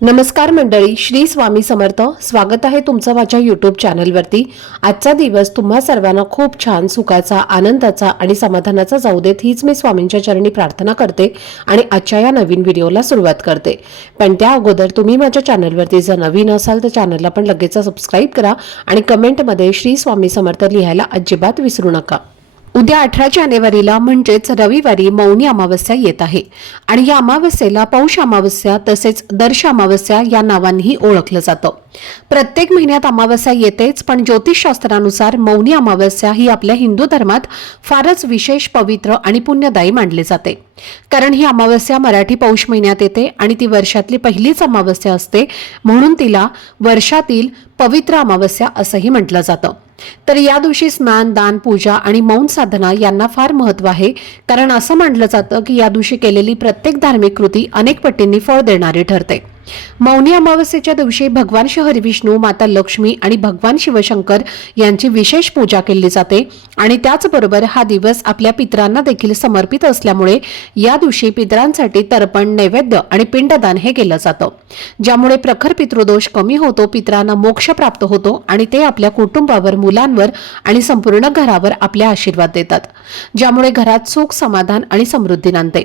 नमस्कार मंडळी, श्री स्वामी समर्थ. स्वागत आहे तुमचं माझ्या यूट्यूब चॅनलवरती. आजचा दिवस तुम्हा सर्वांना खूप छान, सुखाचा, आनंदाचा आणि समाधानाचा जाऊ देत, हीच मी स्वामींच्या चरणी प्रार्थना करते आणि आजच्या या नवीन व्हिडिओला सुरुवात करते. पण त्या अगोदर तुम्ही माझ्या चॅनलवरती जर नवीन असाल तर चॅनलला पण लगेच सबस्क्राईब करा आणि कमेंटमध्ये श्री स्वामी समर्थ लिहायला अजिबात विसरू नका. उद्या 18 जानेवारीला म्हणजेच रविवारी मौनी अमावस्या येत आहे आणि या अमावस्येला पौष अमावस्या तसेच दर्श अमावस्या या नावांनीही ओळखलं जातं. प्रत्येक महिन्यात अमावस्या येतेच, पण ज्योतिषशास्त्रानुसार मौनी अमावस्या ही आपल्या हिंदू धर्मात फारच विशेष, पवित्र आणि पुण्यदायी मानली जाते. कारण ही अमावस्या मराठी पौष महिन्यात येते आणि ती वर्षातली पहिलीच अमावस्या असते, म्हणून तिला वर्षातील पवित्र अमावस्या असंही म्हटलं जातं. तर या दिवशी स्नान, दान, पूजा आणि मौन साधना यांना फार महत्त्व आहे. कारण असं मानलं जातं की या दिवशी केलेली प्रत्येक धार्मिक कृती अनेक पटींनी फळ देणारी ठरते. मौनी अमावस्येच्या दिवशी भगवान श्री हरिविष्णू, माता लक्ष्मी आणि भगवान शिवशंकर यांची विशेष पूजा केली जाते आणि त्याचबरोबर हा दिवस आपल्या पितरांना देखील समर्पित असल्यामुळे या दिवशी पितरांसाठी तर्पण, नैवेद्य आणि पिंडदान हे केलं जातं, ज्यामुळे प्रखर पितृदोष कमी होतो, पितरांना मोक्ष प्राप्त होतो आणि ते आपल्या कुटुंबावर, मुलांवर आणि संपूर्ण घरावर आपले आशीर्वाद देतात, ज्यामुळे घरात सुख, समाधान आणि समृद्धी नांदते.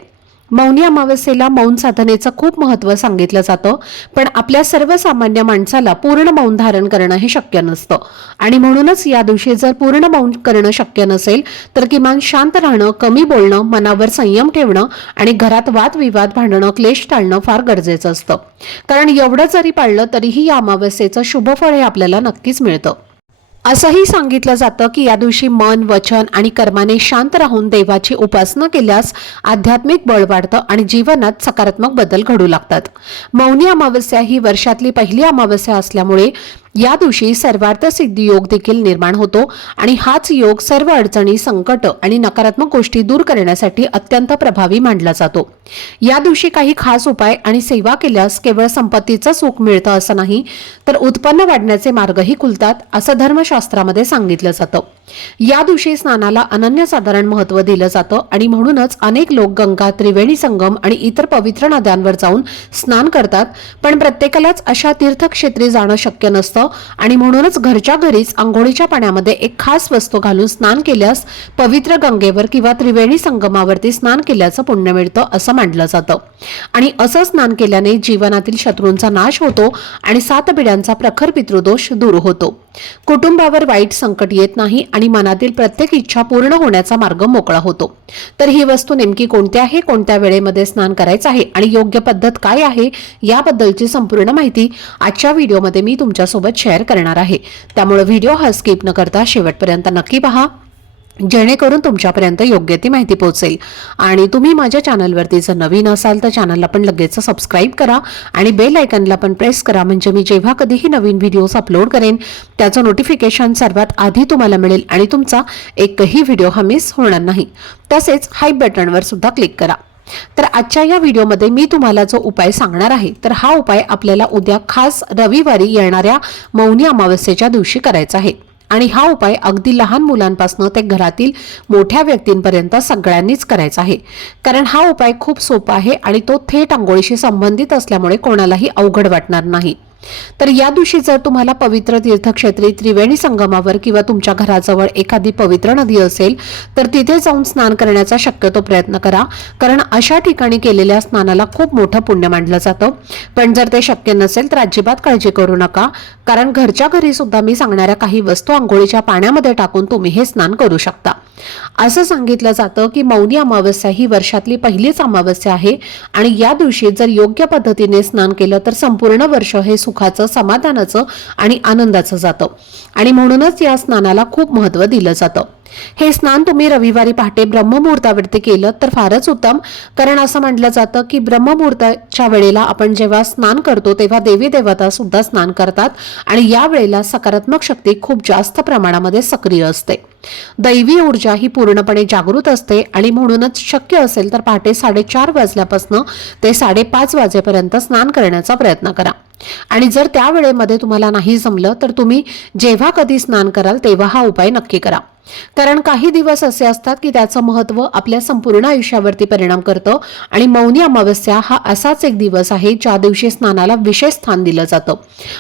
मौनी अमावस्येला मौन साधनेचं खूप महत्त्व सांगितलं जातं, पण आपल्या सर्वसामान्य माणसाला पूर्ण मौन धारण करणं हे शक्य नसतं आणि म्हणूनच या दिवशी जर पूर्ण मौन करणं शक्य नसेल तर किमान शांत राहणं, कमी बोलणं, मनावर संयम ठेवणं आणि घरात वादविवाद, भांडणं, क्लेश टाळणं फार गरजेचं असतं. कारण एवढं जरी पाळलं तरीही या अमावस्येचं शुभफळ हे आपल्याला नक्कीच मिळतं. असंही सांगितलं जातं की या दिवशी मन, वचन आणि कर्माने शांत राहून देवाची उपासना केल्यास आध्यात्मिक बळ वाढतं आणि जीवनात सकारात्मक बदल घडू लागतात. मौनी अमावस्या ही वर्षातली पहिली अमावस्या असल्यामुळे या दिवशी सर्वार्थ सिद्धी योग देखील निर्माण होतो आणि हाच योग सर्व अडचणी, संकट आणि नकारात्मक गोष्टी दूर करण्यासाठी अत्यंत प्रभावी मानला जातो. या दिवशी काही खास उपाय आणि सेवा केल्यास केवळ संपत्तीचं सुख मिळतं असं नाही, तर उत्पन्न वाढण्याचे मार्गही खुलतात, असं धर्मशास्त्रामध्ये सांगितलं जातं. या दिवशी स्नानाला अनन्यसाधारण महत्त्व दिलं जातं आणि म्हणूनच अनेक लोक गंगा, त्रिवेणी संगम आणि इतर पवित्र नद्यांवर जाऊन स्नान करतात. पण प्रत्येकालाच अशा तीर्थक्षेत्री जाणं शक्य नसतं आणि म्हणूनच घरच्या घरीच आंघोळीच्या पाण्यामध्ये एक खास वस्तू घालून स्नान केल्यास पवित्र गंगेवर किंवा त्रिवेणी संगमावरती स्नान केल्याचं पुण्य मिळतं असं मानलं जातं. आणि असं स्नान केल्याने जीवनातील शत्रूंचा नाश होतो आणि 7 पिढ्यांचा प्रखर पितृदोष दूर होतो. कुटुंबावर वाईट संकट येत नाही आणि मनातील प्रत्येक इच्छा पूर्ण होण्याचा मार्ग मोकळा होतो. तर ही वस्तू नेमकी कोणती आहे, कोणत्या वेळेमध्ये स्नान करायचं आहे आणि योग्य पद्धत काय आहे, याबद्दलची संपूर्ण माहिती आजच्या व्हिडिओमध्ये मी तुमच्यासोबत शेअर करणार आहे. त्यामुळे व्हिडिओ हा स्किप न करता शेवटपर्यंत नक्की पहा, जेणेकरून तुमच्यापर्यंत योग्य ती माहिती पोहोचेल. आणि तुम्ही माझ्या चॅनलवरती जर नवीन असाल तर चॅनलला पण लगेच सबस्क्राईब करा आणि बेल आयकॉनला पण प्रेस करा, म्हणजे मी जेव्हा कधीही नवीन व्हिडिओज अपलोड करेन त्याचं नोटिफिकेशन सर्वात आधी तुम्हाला मिळेल आणि तुमचा एकही व्हिडिओ हा मिस होणार नाही. तसेच हाय बटनवर सुद्धा क्लिक करा. तर आजच्या या व्हिडिओमध्ये मी तुम्हाला जो उपाय सांगणार आहे तर हा उपाय आपल्याला उद्या खास रविवारी येणाऱ्या मौनी अमावस्येच्या दिवशी करायचा आहे. आणि हा उपाय अगदी लहान मुलांपासून ते घरातील मोठ्या व्यक्तींपर्यंत सगळ्यांनीच करायचा आहे. कारण हा उपाय खूप सोपा आहे आणि तो थेट अंघोळीशी संबंधित असल्यामुळे कोणालाही अवघड वाटणार नाही. तर या दिवशी जर तुम्हाला पवित्र तीर्थक्षेत्री, त्रिवेणी संगमावर किंवा तुमच्या घराजवळ एखादी पवित्र नदी असेल तर तिथे जाऊन स्नान करण्याचा शक्यतो प्रयत्न करा. कारण अशा ठिकाणी केलेल्या स्नानाला खूप मोठं पुण्य मानलं जातं. पण जर ते शक्य नसेल तर अजिबात काळजी करू नका, कारण घरच्या घरी सुद्धा मी सांगणाऱ्या काही वस्तू अंघोळीच्या पाण्यामध्ये टाकून तुम्ही हे स्नान करू शकता. असं सांगितलं जातं की मौनी अमावस्या ही वर्षातली पहिलीच अमावस्या आहे आणि या दिवशी जर योग्य पद्धतीने स्नान केलं तर संपूर्ण वर्ष हे सुखाचं, समाधानाचं आणि आनंदाचं जातं आणि म्हणूनच या स्नानाला खूप महत्त्व दिलं जातं. हे स्नान तुम्ही रविवारी पहाटे ब्रह्ममुहूर्तावरती केलं तर फारच उत्तम. कारण असं म्हटलं जातं की ब्रह्ममुहूर्ताच्या वेळेला आपण जेव्हा स्नान करतो तेव्हा देवी देवता सुद्धा स्नान करतात आणि या वेळेला सकारात्मक शक्ती खूप जास्त प्रमाणामध्ये सक्रिय असते. दैवी ऊर्जा ही पूर्णपणे जागृत असते आणि म्हणूनच शक्य असेल तर पहाटे 4:30 वाजल्यापासून ते 5:30 वाजेपर्यंत स्नान करण्याचा प्रयत्न करा. आणि जर त्या वेळेमध्ये तुम्हाला नाही जमलं तर तुम्ही जेव्हा कधी स्नान कराल तेव्हा हा उपाय नक्की करा. कारण काही दिवस असे असतात की त्याचं महत्त्व आपल्या संपूर्ण आयुष्यावरती परिणाम करतं आणि मौनी अमावस्या हा असाच एक दिवस आहे ज्या दिवशी स्नानाला विशेष स्थान दिलं जातं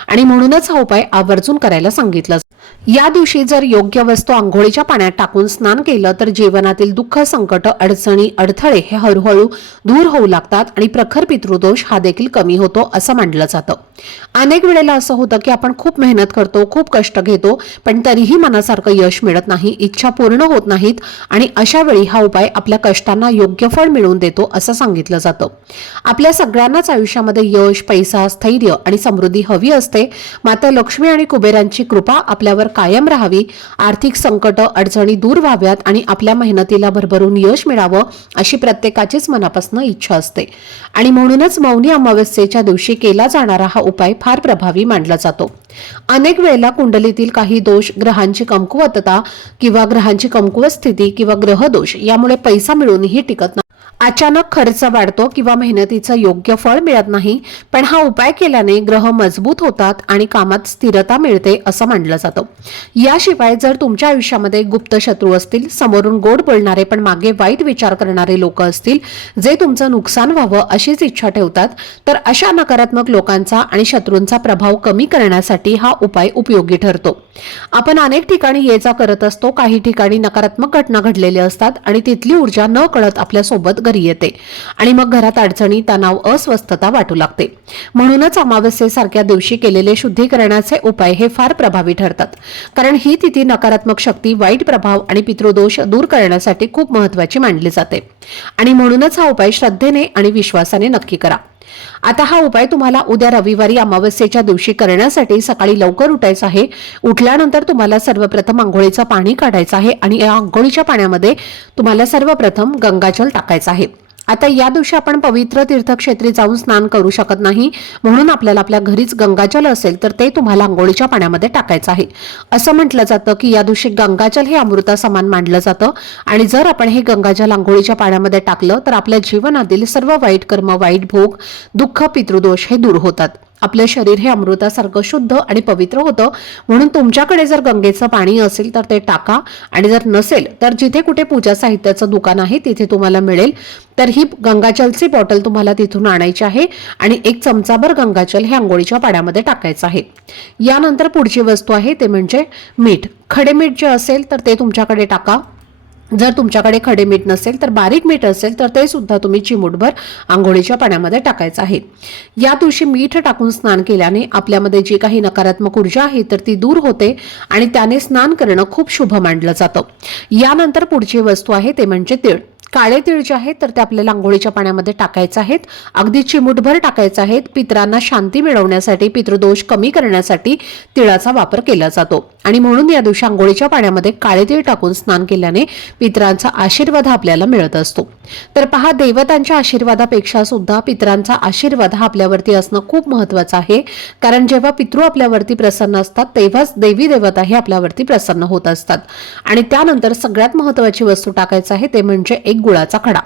आणि म्हणूनच हा उपाय आवर्जून करायला सांगितलं. या दिवशी जर योग्य वस्तू आंघोळीच्या पाण्यात टाकून स्नान केलं तर जीवनातील दुःख, संकट, अडचणी, अडथळे हे हळूहळू दूर होऊ लागतात आणि प्रखर पितृदोष हा देखील कमी होतो असं मानलं जातं. अनेक वेळेला असं होतं की आपण खूप मेहनत करतो, खूप कष्ट घेतो, पण तरीही मनासारखं यश मिळत नाही, इच्छा पूर्ण होत नाहीत आणि अशा वेळी हा उपाय आपल्या कष्टांना योग्य फळ मिळवून देतो असं सांगितलं जातं. आपल्या सगळ्यांनाच आयुष्यामध्ये यश, पैसा, स्थैर्य आणि समृद्धी हवी असते. मात्र लक्ष्मी आणि कुबेरांची कृपा आपल्यावर कायम राहावी, आर्थिक संकट, अडचणी दूर व्हाव्यात आणि आपल्या मेहनतीला भरभरून यश मिळावं अशी प्रत्येकाचीच मनापासून इच्छा असते आणि म्हणूनच मौनी अमावस्येच्या दिवशी केला जाणारा हा उपाय फार प्रभावी मानला जातो. अनेक वेळेला कुंडलीतील काही दोष, ग्रहांची कमकुवतता किंवा ग्रहांची कमकुवत स्थिती किंवा ग्रहदोष यामुळे पैसा मिळूनही टिकत नाही, अचानक खर्च वाढतो किंवा मेहनतीचं योग्य फळ मिळत नाही. पण हा उपाय केल्याने ग्रह मजबूत होतात आणि कामात स्थिरता मिळते असं मानलं जातं. याशिवाय जर तुमच्या आयुष्यामध्ये गुप्त शत्रू असतील, समोरून गोड बोलणारे पण मागे वाईट विचार करणारे लोक असतील, जे तुमचं नुकसान व्हावं अशीच इच्छा ठेवतात, तर अशा नकारात्मक लोकांचा आणि शत्रूंचा प्रभाव कमी करण्यासाठी हा उपाय उपयोगी ठरतो. आपण अनेक ठिकाणी ये जा करत असतो, काही ठिकाणी नकारात्मक घटना घडलेल्या असतात आणि तिथली ऊर्जा न कळत आपल्या सोबत घरी येते आणि मग घरात अडचणी, तणाव, अस्वस्थता वाटू लागते. म्हणूनच अमावस्येसारख्या दिवशी केलेले शुद्धीकरणाचे उपाय हे फार प्रभावी ठरतात. कारण ही तिथी नकारात्मक शक्ती, वाईट प्रभाव आणि पितृदोष दूर करण्यासाठी खूप महत्त्वाची मानली जाते आणि म्हणूनच हा उपाय श्रद्धेने आणि विश्वासाने नक्की करा. आता हा उपाय तुम्हाला उद्या रविवारी अमावस्येच्या दिवशी करण्यासाठी सकाळी लवकर उठायचं आहे. उठल्यानंतर तुम्हाला सर्वप्रथम आंघोळीचं पाणी काढायचं आहे आणि या आंघोळीच्या पाण्यामध्ये तुम्हाला सर्वप्रथम गंगाजल टाकायचं आहे. आता या दिवशी आपण पवित्र तीर्थक्षेत्री जाऊन स्नान करू शकत नाही, म्हणून आपल्याला आपल्या घरीच गंगाजल असेल तर ते तुम्हाला आंघोळीच्या पाण्यामध्ये टाकायचं आहे. असं म्हटलं जातं की या दिवशी गंगाजल हे अमृतासमान मानलं जातं आणि जर आपण हे गंगाजल आंघोळीच्या पाण्यामध्ये टाकलं तर आपल्या जीवनातील सर्व वाईट कर्म, वाईट भोग, दुःख, पितृदोष हे दूर होतात. आपलं शरीर हे अमृतासारखं शुद्ध आणि पवित्र होतं. म्हणून तुमच्याकडे जर गंगेचं पाणी असेल तर ते टाका आणि जर नसेल तर जिथे कुठे पूजा साहित्याचं दुकान आहे तिथे तुम्हाला मिळेल, तर ही गंगाजलची बॉटल तुम्हाला तिथून आणायची आहे आणि 1 चमचाभर गंगाजल हे आंघोळीच्या पाण्यामध्ये टाकायचं आहे. यानंतर पुढची वस्तू आहे ते म्हणजे मीठ. खडे मीठ जे असेल तर ते तुमच्याकडे टाका. जर तुमच्याकडे खडे मीठ नसेल तर बारीक मीठ असेल तर ते सुद्धा तुम्ही चिमूटभर आंघोळीच्या पाण्यामध्ये टाकायचं आहे. या दिवशी मीठ टाकून स्नान केल्याने आपल्यामध्ये जी काही नकारात्मक ऊर्जा आहे तर ती दूर होते आणि त्याने स्नान करणं खूप शुभ मानलं जातं. यानंतर पुढची वस्तू आहे ते म्हणजे तीळ. काळे तीळ जे आहेत तर ते आपल्याला आंघोळीच्या पाण्यामध्ये टाकायचे आहेत. अगदी चिमूटभर टाकायचे आहेत. पितरांना शांती मिळवण्यासाठी, पितृदोष कमी करण्यासाठी तिळाचा वापर केला जातो आणि म्हणून या दिवशी आंघोळीच्या पाण्यामध्ये काळे तीळ टाकून स्नान केल्याने पितरांचा आशीर्वाद आपल्याला मिळत असतो. तर पहा, देवतांच्या आशीर्वादापेक्षा सुद्धा पितरांचा आशीर्वाद हा आपल्यावरती असणं खूप महत्त्वाचं आहे. कारण जेव्हा पितृ आपल्यावरती प्रसन्न असतात तेव्हाच देवी देवता हे आपल्यावरती प्रसन्न होत असतात. आणि त्यानंतर सगळ्यात महत्त्वाची वस्तू टाकायचं आहे ते म्हणजे एक गुळाचा खडा.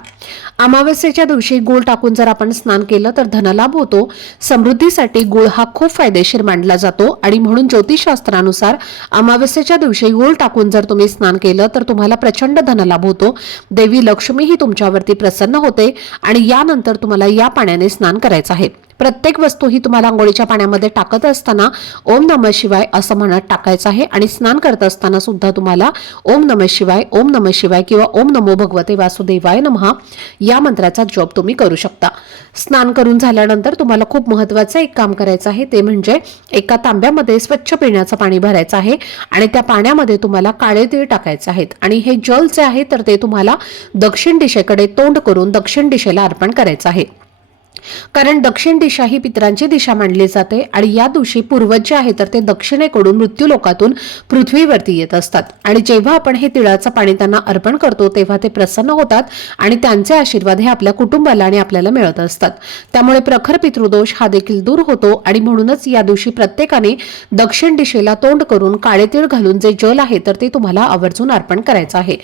अमावस्येच्या दिवशी गुळ टाकून जर आपण स्नान केलं तर धनलाभ होतो. समृद्धीसाठी गुळ हा खूप फायदेशीर मानला जातो आणि म्हणून ज्योतिषशास्त्रानुसार अमावस्येच्या दिवशी गुळ टाकून जर तुम्ही स्नान केलं तर तुम्हाला प्रचंड धनलाभ होतो. देवी लक्ष्मी ही तुमच्यावरती प्रसन्न होते आणि यानंतर तुम्हाला या पाण्याने स्नान करायचं आहे. प्रत्येक वस्तू ही तुम्हाला आंघोळीच्या पाण्यामध्ये टाकत असताना ओम नमः शिवाय असं म्हणत टाकायचं आहे आणि स्नान करत असताना सुद्धा तुम्हाला ओम नमः शिवाय, ओम नमः शिवाय किंवा ओम नमो भगवते वासुदेवाय नमः या मंत्राचा जप तुम्ही करू शकता. स्नान करून झाल्यानंतर तुम्हाला खूप महत्त्वाचं एक काम करायचं आहे ते म्हणजे एका तांब्यामध्ये स्वच्छ पिण्याचं पाणी भरायचं आहे आणि त्या पाण्यामध्ये तुम्हाला काळे तीळ टाकायचे आहेत आणि हे जल जे आहे तर ते तुम्हाला दक्षिण दिशेकडे तोंड करून दक्षिण दिशेला अर्पण करायचं आहे. कारण दक्षिण दिशा ही पितरांची दिशा मानली जाते आणि या दिवशी पूर्वज जे आहे तर ते दक्षिणेकडून मृत्यू लोकातून पृथ्वीवरती येत असतात आणि जेव्हा आपण हे तिळाचं पाणी त्यांना अर्पण करतो तेव्हा ते प्रसन्न होतात आणि त्यांचे आशीर्वाद हे आपल्या कुटुंबाला आणि आपल्याला मिळत असतात. त्यामुळे प्रखर पितृदोष हा देखील दूर होतो आणि म्हणूनच या दिवशी प्रत्येकाने दक्षिण दिशेला तोंड करून काळे तीळ घालून जे जल आहे तर ते तुम्हाला आवर्जून अर्पण करायचं आहे.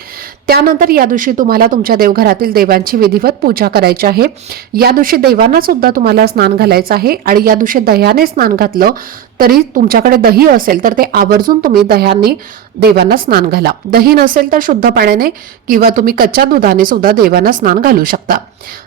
त्यानंतर या दिवशी तुम्हाला तुमच्या देवघरातील देवांची विधिवत पूजा करायची आहे। या दिवशी देवांना सुद्धा तुम्हाला स्नान घालायचं आहे आणि या दिवशी दह्याने स्नान घातलं तरी तुमच्याकडे दही असेल तर ते आवर्जून तुम्ही दह्याने देवांना स्नान घाला। दही नसेल तर शुद्ध पाण्याने किंवा तुम्ही कच्च्या दुधाने सुद्धा देवांना स्नान घालू शकता।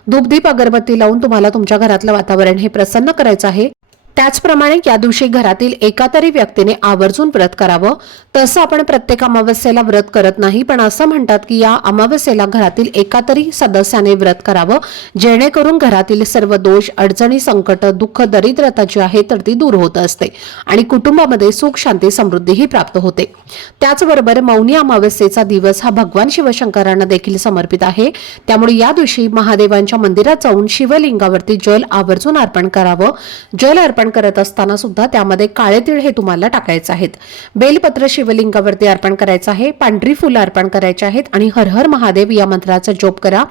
धूपदीप अगरबत्ती लावून तुम्हाला तुमच्या घरातलं वातावरण हे प्रसन्न करायचं आहे। त्याचप्रमाणे या दिवशी घरातील एका तरी व्यक्तीने आवर्जून व्रत करावं। तसं आपण प्रत्येक अमावस्येला व्रत करत नाही, पण असं म्हणतात की या अमावस्येला घरातील एका तरी सदस्याने व्रत करावं, जेणेकरून घरातील सर्व दोष, अडचणी, संकट, दुःख, दरिद्रता जी आहे तर ती दूर होत असते आणि कुटुंबामध्ये सुख, शांती, समृद्धीही प्राप्त होते। त्याचबरोबर मौनी अमावस्येचा दिवस हा भगवान शिवशंकरांना देखील समर्पित आहे। त्यामुळे या दिवशी महादेवांच्या मंदिरात जाऊन शिवलिंगावरती जल आवर्जून अर्पण करावं। जल अर्पण करत असताना सुद्धा त्यामध्ये काळे तीळ हे तुम्हाला टाकायचे आहेत। बेलपत्र शिवलिंगावरती अर्पण करायचं आहे, पांढरी फुलं अर्पण करायची आहेत आणि हर हर महादेव या मंत्राचा जप करा।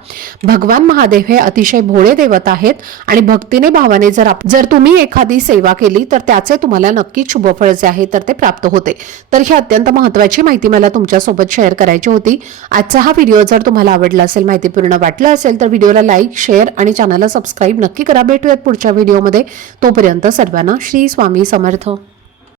भगवान महादेव हे अतिशय भोळे देवता आहेत आणि भक्तीने भावाने जर तुम्ही एखादी सेवा केली तर त्याचे तुम्हाला नक्कीच शुभफळ जे आहे तर ते प्राप्त होते। तर ही अत्यंत महत्त्वाची माहिती मला तुमच्या सोबत शेअर करायची होती। आजचा हा व्हिडिओ जर तुम्हाला आवडला असेल, माहितीपूर्ण वाटला असेल तर व्हिडिओला लाईक, शेअर आणि चॅनलला सबस्क्राईब नक्की करा। भेटूयात पुढच्या व्हिडिओमध्ये। तोपर्यंत सर्वांना श्री स्वामी समर्थ।